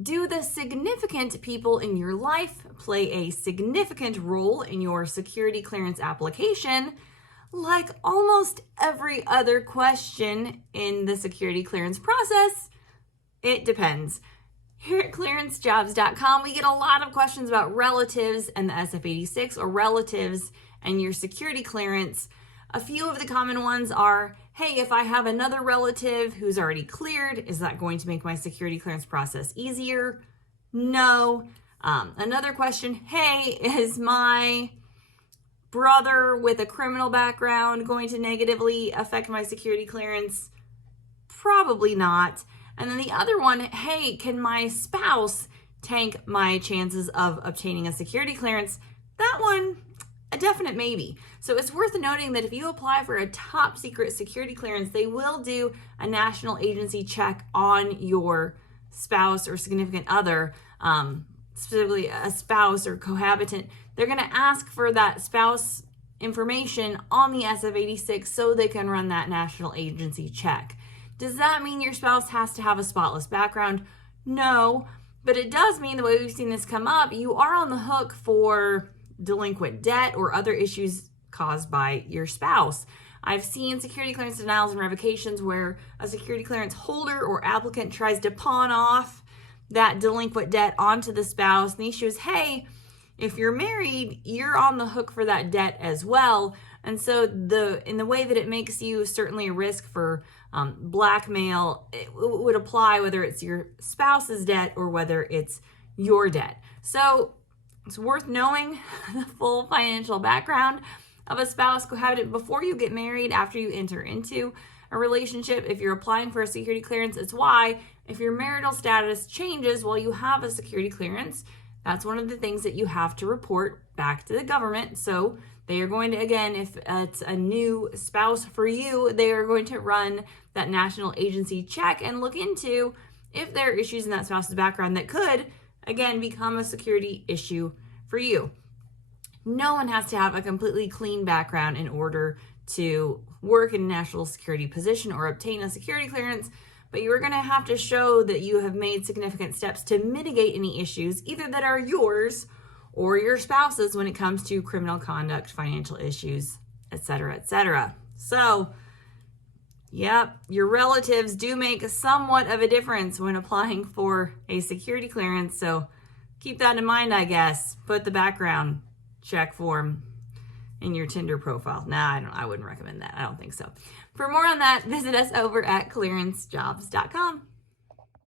Do the significant people in your life play a significant role in your security clearance application? Like almost every other question in the security clearance process, it depends. Here at clearancejobs.com, we get a lot of questions about relatives and the SF-86 or relatives and your security clearance. A few of the common ones are, hey, if I have another relative who's already cleared, is that going to make my security clearance process easier? No. Another question, hey, is my brother with a criminal background going to negatively affect my security clearance? Probably not. And then the other one, hey, can my spouse tank my chances of obtaining a security clearance? That one, a definite maybe. So it's worth noting that if you apply for a top secret security clearance, they will do a national agency check on your spouse or significant other, specifically a spouse or cohabitant. They're going to ask for that spouse information on the SF-86 so they can run that national agency check. Does that mean your spouse has to have a spotless background? No, but it does mean, the way we've seen this come up, you are on the hook for delinquent debt or other issues caused by your spouse. I've seen security clearance denials and revocations where a security clearance holder or applicant tries to pawn off that delinquent debt onto the spouse. And the issue is, hey, if you're married, you're on the hook for that debt as well. And so in the way that it makes you certainly a risk for blackmail, it would apply whether it's your spouse's debt or whether it's your debt. So it's worth knowing the full financial background of a spouse cohabitant before you get married, after you enter into a relationship. If you're applying for a security clearance, it's why if your marital status changes while you have a security clearance, that's one of the things that you have to report back to the government. So they are going to, again, if it's a new spouse for you, they are going to run that national agency check and look into if there are issues in that spouse's background that could, again, become a security issue for you. No one has to have a completely clean background in order to work in a national security position or obtain a security clearance, but you are going to have to show that you have made significant steps to mitigate any issues, either that are yours or your spouse's, when it comes to criminal conduct, financial issues, etc., etc. So, yep, your relatives do make somewhat of a difference when applying for a security clearance. So keep that in mind, I guess. Put the background check form in your Tinder profile. Nah, I wouldn't recommend that. I don't think so. For more on that, visit us over at clearancejobs.com.